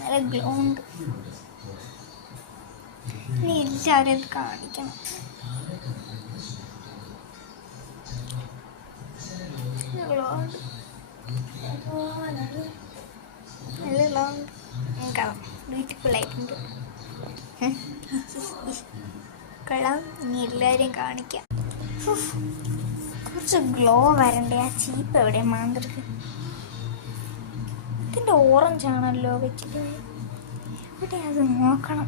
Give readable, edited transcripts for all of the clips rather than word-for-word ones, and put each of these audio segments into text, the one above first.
നല്ല ഗ്ലോ ഉണ്ട്. ഇനി എല്ലാവരും അത് കാണിക്കണം. ഗ്ലോ ഉണ്ട്, നല്ല ഗ്ലോ ഉണ്ട്. കാണാം, ബ്യൂട്ടിഫുൾ ആയിട്ടുണ്ട്. കൊള്ളാം. ഇനി എല്ലാവരെയും കാണിക്കാം. കുറച്ച് ഗ്ലോ വരണ്ടേ. ആ ചീപ്പ് എവിടെ മാന്ത്രിക? ഇതിൻ്റെ ഓറഞ്ച് ആണല്ലോ വെച്ചിട്ട്. ഇവിടെ അത് നോക്കണം.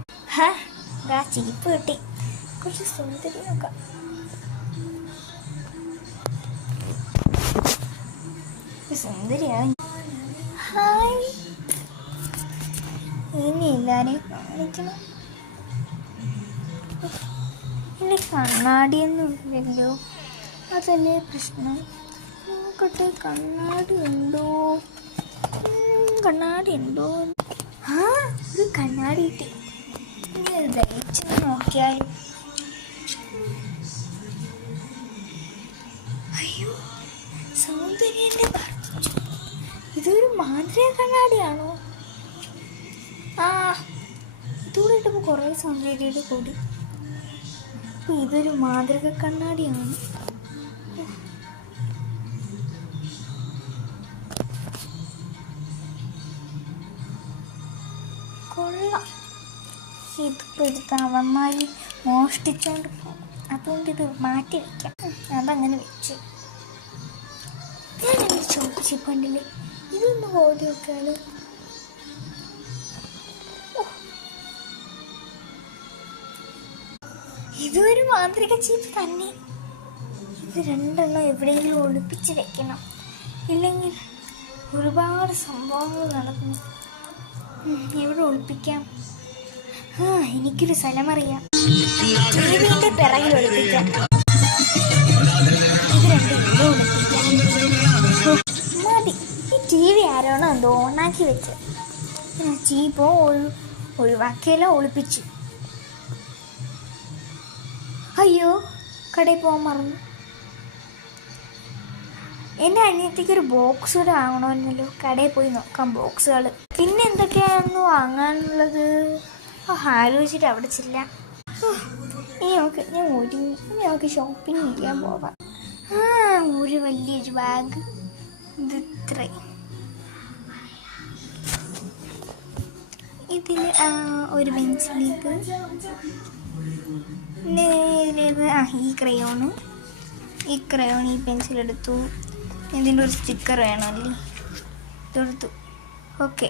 ആ ചീപ്പ് കിട്ടി. കുറച്ച് സുന്ദരി നോക്കാം. സുന്ദരിയാണ്. ഹായ്, ഇനി എല്ലാവരെയും കാണിക്കണം. ഇനി കണ്ണാടിയൊന്നും ഇല്ലല്ലോ, അതല്ലേ പ്രശ്നം. നോക്കട്ടെ, കണ്ണാടി ഉണ്ടോ? കണ്ണാടി ഉണ്ടോ? ഒരു കണ്ണാടി കിട്ടി. ഇനി അത് ധരിച്ചു നോക്കിയാൽ. അയ്യോ, സൗന്ദര്യനെ പറഞ്ഞു. ഇതൊരു മാന്ത്രിക കണ്ണാടിയാണോ? ഇതൂടെ ഇട്ടപ്പോൾ കുറേ സൗന്ദര്യയുടെ കൂടി. അപ്പോൾ ഇതൊരു മാന്ത്രിക കണ്ണാടിയാണ്. കൊള്ളാം. ഇതിപ്പോൾ എടുത്ത അവന്മാർ മോഷ്ടിച്ചുകൊണ്ട് പോകും. അതുകൊണ്ട് ഇത് മാറ്റി വയ്ക്കാം. അതങ്ങനെ വെച്ചു. ഞാനങ്ങനെ ചോദിച്ചിപ്പണ്ടില്ലേ, ഇതൊന്ന് ഓടി വെക്കാണ്. ഇതൊരു മാന്ത്രിക ചീപ്പ് തന്നെ. ഇത് രണ്ടെണ്ണം എവിടെയെങ്കിലും ഒളിപ്പിച്ച് വെക്കണം, ഇല്ലെങ്കിൽ ഒരുപാട് സംഭവങ്ങൾ നടക്കുന്നു. എവിടെ ഒളിപ്പിക്കാം? എനിക്കൊരു സ്ഥലമറിയാം. ടിവിൻ്റെ പിറകിൽ ഒളിപ്പിക്കാം. ഇത് രണ്ടും ഇവിടെ ഒളിപ്പിക്കാം. മതി. ഈ TV ആരാണോ എന്തോ ഓണാക്കി വെച്ച്. ചീപ്പോ ഒഴിവാക്കിയല്ലോ, ഒളിപ്പിച്ചു. അയ്യോ, കടയിൽ പോകാൻ മറന്നു. എൻ്റെ അനിയത്തിക്കൊരു ബോക്സ് കൂടെ വാങ്ങണമല്ലോ. കടയിൽ പോയി നോക്കാം ബോക്സുകൾ. പിന്നെ എന്തൊക്കെയാണെന്ന് വാങ്ങാനുള്ളത് ആലോചിച്ചിട്ട് അവിടെ ചെല്ല. നമുക്ക് ഷോപ്പിംഗ് ചെയ്യാൻ പോവാം. ഒരു വലിയൊരു ബാഗ്. ഇത് ഇത്ര. ഇതിൽ ഒരു പെൻസിലേക്ക് ഈ ക്രയോണ്, ഈ പെൻസിലെടുത്തു. ഇതിൻ്റെ ഒരു സ്റ്റിക്കർ വേണമല്ലേ, ഇതെടുത്തു. ഓക്കെ.